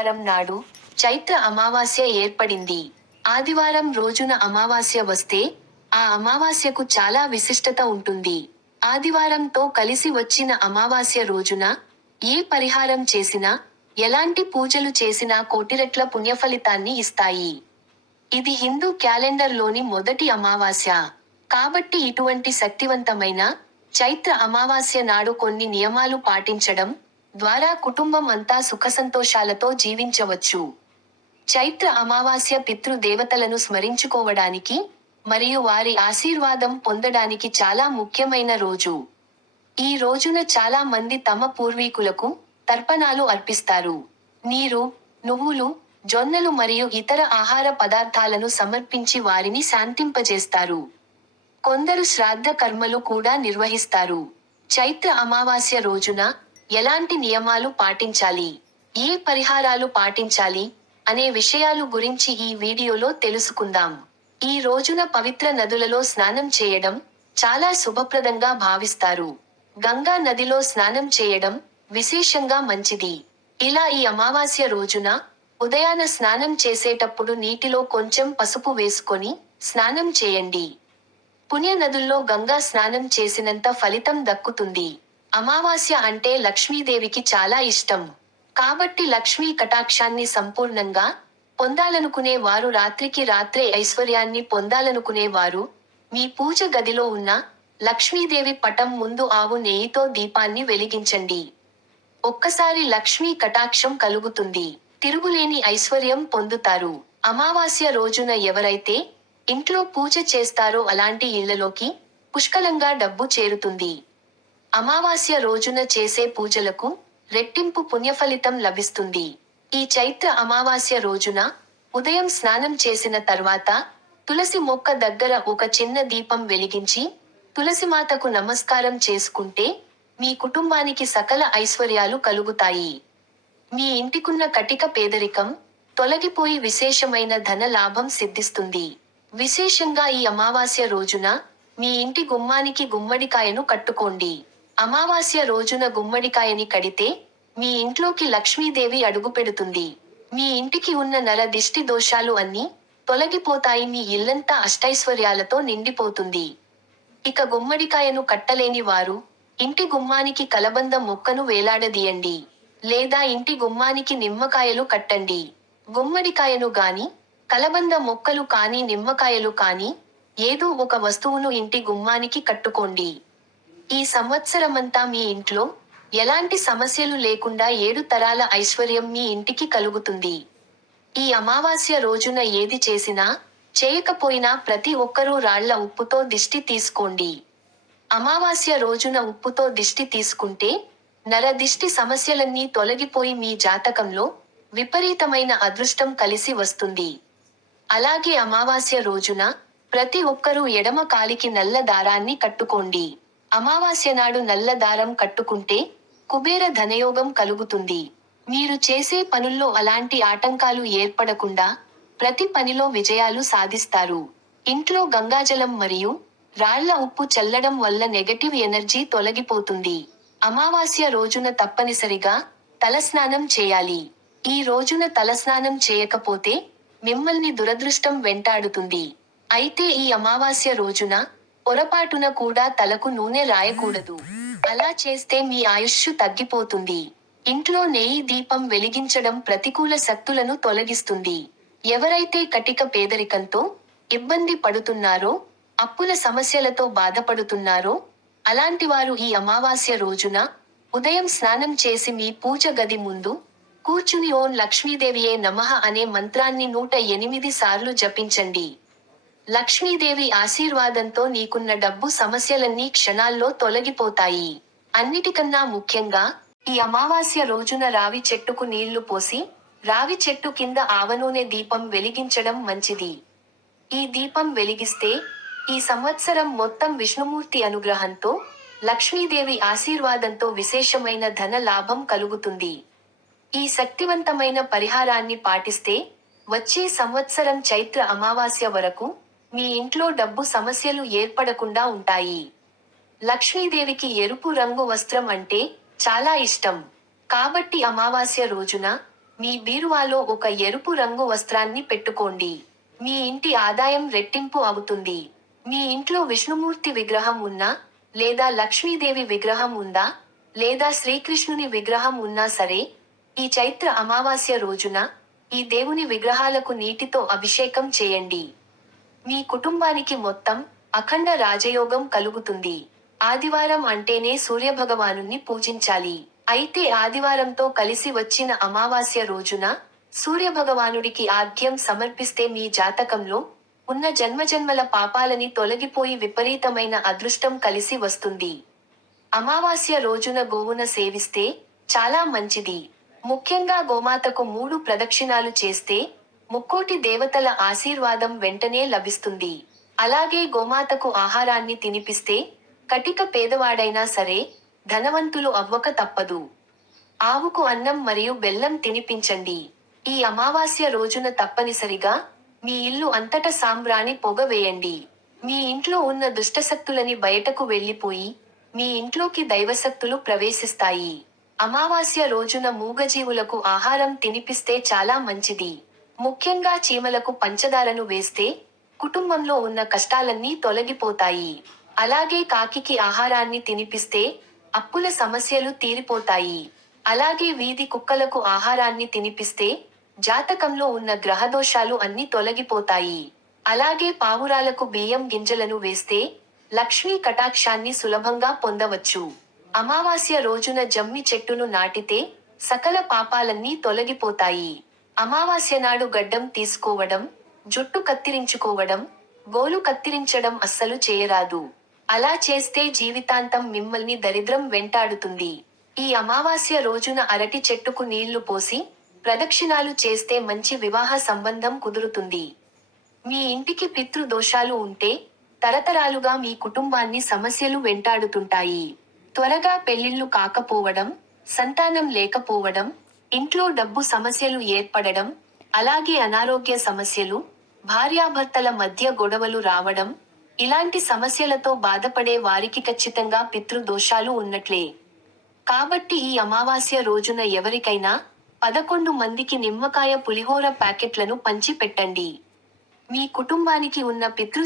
ఆదివారం నాడు చైత్ర అమావాస్య ఏర్పడింది. ఆదివారం రోజున అమావాస్య వస్తే ఆ అమావాస్యకు చాలా విశిష్టత ఉంటుంది. ఆదివారంతో కలిసి వచ్చిన అమావాస్య రోజున ఏ పరిహారం చేసినా, ఎలాంటి పూజలు చేసినా కోటిరెట్ల పుణ్యఫలితాన్ని ఇస్తాయి. ఇది హిందూ క్యాలెండర్లోని మొదటి అమావాస్య. కాబట్టి ఇటువంటి శక్తివంతమైన చైత్ర అమావాస్య నాడు కొన్ని నియమాలు పాటించడం ద్వారా కుటుంబం అంతా సుఖసంతోషాలతో జీవించవచ్చు. చైత్ర అమావాస్య పితృ దేవతలను స్మరించుకోవడానికి మరియు వారి ఆశీర్వాదం పొందడానికి చాలా ముఖ్యమైన రోజు. ఈ రోజున చాలా మంది తమ పూర్వీకులకు తర్పణాలు అర్పిస్తారు. నీరు, నువ్వులు, జొన్నలు మరియు ఇతర ఆహార పదార్థాలను సమర్పించి వారిని శాంతింపజేస్తారు. కొందరు శ్రాద్ధ కర్మలు కూడా నిర్వహిస్తారు. చైత్ర అమావాస్య రోజున ఎలాంటి నియమాలు పాటించాలి, ఏ పరిహారాలు పాటించాలి అనే విషయాలు గురించి ఈ వీడియోలో తెలుసుకుందాం. ఈ రోజున పవిత్ర నదులలో స్నానం చేయడం చాలా శుభప్రదంగా భావిస్తారు. గంగా నదిలో స్నానం చేయడం విశేషంగా మంచిది. ఇలా ఈ అమావాస్య రోజున ఉదయాన స్నానం చేసేటప్పుడు నీటిలో కొంచెం పసుపు వేసుకొని స్నానం చేయండి. పుణ్య నదుల్లో గంగా స్నానం చేసినంత ఫలితం దక్కుతుంది. అమావాస్య అంటే లక్ష్మీదేవికి చాలా ఇష్టం. కాబట్టి లక్ష్మీ కటాక్షాన్ని సంపూర్ణంగా పొందాలనుకునే వారు, రాత్రికి రాత్రే ఐశ్వర్యాన్ని పొందాలనుకునే వారు మీ పూజ గదిలో ఉన్న లక్ష్మీదేవి పటం ముందు ఆవు నెయ్యితో దీపాన్ని వెలిగించండి. ఒక్కసారి లక్ష్మీ కటాక్షం కలుగుతుంది. తిరుగులేని ఐశ్వర్యం పొందుతారు. అమావాస్య రోజున ఎవరైతే ఇంట్లో పూజ చేస్తారో అలాంటి ఇళ్లలోకి పుష్కలంగా డబ్బు చేరుతుంది. అమావాస్య రోజున చేసే పూజలకు రెట్టింపు పుణ్యఫలితం లభిస్తుంది. ఈ చైత్ర అమావాస్య రోజున ఉదయం స్నానం చేసిన తర్వాత తులసి మొక్క దగ్గర ఒక చిన్న దీపం వెలిగించి తులసిమాతకు నమస్కారం చేసుకుంటే మీ కుటుంబానికి సకల ఐశ్వర్యాలు కలుగుతాయి. మీ ఇంటికున్న కటిక పేదరికం తొలగిపోయి విశేషమైన ధన లాభం సిద్ధిస్తుంది. విశేషంగా ఈ అమావాస్య రోజున మీ ఇంటి గుమ్మానికి గుమ్మడికాయను కట్టుకోండి. అమావాస్య రోజున గుమ్మడికాయని కడితే మీ ఇంట్లోకి లక్ష్మీదేవి అడుగుపెడుతుంది. మీ ఇంటికి ఉన్న నర దిష్టి దోషాలు అన్నీ తొలగిపోతాయి. మీ ఇల్లంతా అష్టైశ్వర్యాలతో నిండిపోతుంది. ఇక గుమ్మడికాయను కట్టలేని వారు ఇంటి గుమ్మానికి కలబంద మొక్కను వేలాడదీయండి. లేదా ఇంటి గుమ్మానికి నిమ్మకాయలు కట్టండి. గుమ్మడికాయను గాని, కలబంద మొక్కలు కానీ, నిమ్మకాయలు కానీ ఏదో ఒక వస్తువును ఇంటి గుమ్మానికి కట్టుకోండి. ఈ సంవత్సరమంతా మీ ఇంట్లో ఎలాంటి సమస్యలు లేకుండా 7 తరాల ఐశ్వర్యం మీ ఇంటికి కలుగుతుంది. ఈ అమావాస్య రోజున ఏది చేసినా, చేయకపోయినా ప్రతి ఒక్కరూ రాళ్ల ఉప్పుతో దిష్టి తీసుకోండి. అమావాస్య రోజున ఉప్పుతో దిష్టి తీసుకుంటే నర దిష్టి సమస్యలన్నీ తొలగిపోయి మీ జాతకంలో విపరీతమైన అదృష్టం కలిసి వస్తుంది. అలాగే అమావాస్య రోజున ప్రతి ఒక్కరూ ఎడమ కాలికి నల్ల దారాన్ని కట్టుకోండి. అమావాస్య నాడు నల్ల దారం కట్టుకుంటే కుబేర ధనయోగం కలుగుతుంది. మీరు చేసే పనుల్లో అలాంటి ఆటంకాలు ఏర్పడకుండా ప్రతి పనిలో విజయాలు సాధిస్తారు. ఇంట్లో గంగాజలం మరియు రాళ్ల ఉప్పు చల్లడం వల్ల నెగటివ్ ఎనర్జీ తొలగిపోతుంది. అమావాస్య రోజున తప్పనిసరిగా తలస్నానం చేయాలి. ఈ రోజున తలస్నానం చేయకపోతే మిమ్మల్ని దురదృష్టం వెంటాడుతుంది. అయితే ఈ అమావాస్య రోజున పొరపాటున కూడా తలకు నూనె రాయకూడదు. అలా చేస్తే మీ ఆయుష్షు తగ్గిపోతుంది. ఇంట్లో నెయ్యి దీపం వెలిగించడం ప్రతికూల శక్తులను తొలగిస్తుంది. ఎవరైతే కటిక పేదరికంతో ఇబ్బంది పడుతున్నారో, అప్పుల సమస్యలతో బాధపడుతున్నారో అలాంటి వారు ఈ అమావాస్య రోజున ఉదయం స్నానం చేసి మీ పూజ గది ముందు కూర్చుని ఓం లక్ష్మీదేవియే నమః అనే మంత్రాన్ని 108 సార్లు జపించండి. లక్ష్మీదేవి ఆశీర్వాదంతో నీకున్న డబ్బు సమస్యలన్నీ క్షణాల్లో తొలగిపోతాయి. అన్నిటికన్నా ముఖ్యంగా ఈ అమావాస్య రోజున రావి చెట్టుకు నీళ్లు పోసి రావి చెట్టు కింద ఆవనూనె దీపం వెలిగించడం మంచిది. ఈ దీపం వెలిగిస్తే ఈ సంవత్సరం మొత్తం విష్ణుమూర్తి అనుగ్రహంతో, లక్ష్మీదేవి ఆశీర్వాదంతో విశేషమైన ధన లాభం కలుగుతుంది. ఈ శక్తివంతమైన పరిహారాన్ని పాటిస్తే వచ్చే సంవత్సరం చైత్ర అమావాస్య వరకు మీ ఇంట్లో డబ్బు సమస్యలు ఏర్పడకుండా ఉంటాయి. లక్ష్మీదేవికి ఎరుపు రంగు వస్త్రం అంటే చాలా ఇష్టం. కాబట్టి అమావాస్య రోజున మీ బీరువాలో ఒక ఎరుపు రంగు వస్త్రాన్ని పెట్టుకోండి. మీ ఇంటి ఆదాయం రెట్టింపు అవుతుంది. మీ ఇంట్లో విష్ణుమూర్తి విగ్రహం ఉన్నా, లేదా లక్ష్మీదేవి విగ్రహం ఉందా, లేదా శ్రీకృష్ణుని విగ్రహం ఉన్నా సరే, ఈ చైత్ర అమావాస్య రోజున ఈ దేవుని విగ్రహాలకు నీటితో అభిషేకం చేయండి. మీ కుటుంబానికి మొత్తం అఖండ రాజయోగం కలుగుతుంది. ఆదివారం అంటేనే సూర్యభగవానుణ్ణి పూజించాలి. అయితే ఆదివారంతో కలిసి వచ్చిన అమావాస్య రోజున సూర్యభగవానుడికి ఆర్ఘ్యం సమర్పిస్తే మీ జాతకంలో ఉన్న జన్మజన్మల పాపాలని తొలగిపోయి విపరీతమైన అదృష్టం కలిసి వస్తుంది. అమావాస్య రోజున గోవున సేవిస్తే చాలా మంచిది. ముఖ్యంగా గోమాతకు 3 ప్రదక్షిణాలు చేస్తే ముక్కోటి దేవతల ఆశీర్వాదం వెంటనే లభిస్తుంది. అలాగే గోమాతకు ఆహారాన్ని తినిపిస్తే కటిక పేదవాడైనా సరే ధనవంతులు అవ్వక తప్పదు. ఆవుకు అన్నం మరియు బెల్లం తినిపించండి. ఈ అమావాస్య రోజున తప్పనిసరిగా మీ ఇల్లు అంతట సాంబ్రాణి పొగ వేయండి. మీ ఇంట్లో ఉన్న దుష్టశక్తులని బయటకు వెళ్ళిపోయి మీ ఇంట్లోకి దైవశక్తులు ప్రవేశిస్తాయి. అమావాస్య రోజున మూగజీవులకు ఆహారం తినిపిస్తే చాలా మంచిది. ముఖ్యంగా చీమలకు పంచదారను వేస్తే కుటుంబంలో ఉన్న కష్టాలన్నీ తొలగిపోతాయి. అలాగే కాకికి ఆహారాన్ని తినిపిస్తే అప్పుల సమస్యలు తీరిపోతాయి. అలాగే వీధి కుక్కలకు ఆహారాన్ని తినిపిస్తే జాతకంలో ఉన్న గ్రహదోషాలు అన్ని తొలగిపోతాయి. అలాగే పావురాలకు బియ్యం గింజలను వేస్తే లక్ష్మీ కటాక్షాన్ని సులభంగా పొందవచ్చు. అమావాస్య రోజున జమ్మి చెట్టును నాటితే సకల పాపాలన్నీ తొలగిపోతాయి. అమావాస్య నాడు గడ్డం తీసుకోవడం, జుట్టు కత్తిరించుకోవడం, గోలు కత్తిరించడం అస్సలు చేయరాదు. అలా చేస్తే జీవితాంతం మిమ్మల్ని దరిద్రం వెంటాడుతుంది. ఈ అమావాస్య రోజున అరటి చెట్టుకు నీళ్లు పోసి ప్రదక్షిణాలు చేస్తే మంచి వివాహ సంబంధం కుదురుతుంది. మీ ఇంటికి పితృ దోషాలు ఉంటే తరతరాలుగా మీ కుటుంబాన్ని సమస్యలు వెంటాడుతుంటాయి. త్వరగా పెళ్లిళ్లు కాకపోవడం, సంతానం లేకపోవడం, ఇంట్లో డబ్బు సమస్యలు ఏర్పడడం, అలాగే అనారోగ్య సమస్యలు, భార్యాభర్తల మధ్య గొడవలు రావడం, ఇలాంటి సమస్యలతో బాధపడే వారికి ఖచ్చితంగా పితృదోషాలు ఉన్నట్లే. కాబట్టి ఈ అమావాస్య రోజున ఎవరికైనా 11 మందికి నిమ్మకాయ పులిహోర ప్యాకెట్లను పంచి పెట్టండి. మీ కుటుంబానికి ఉన్న పితృ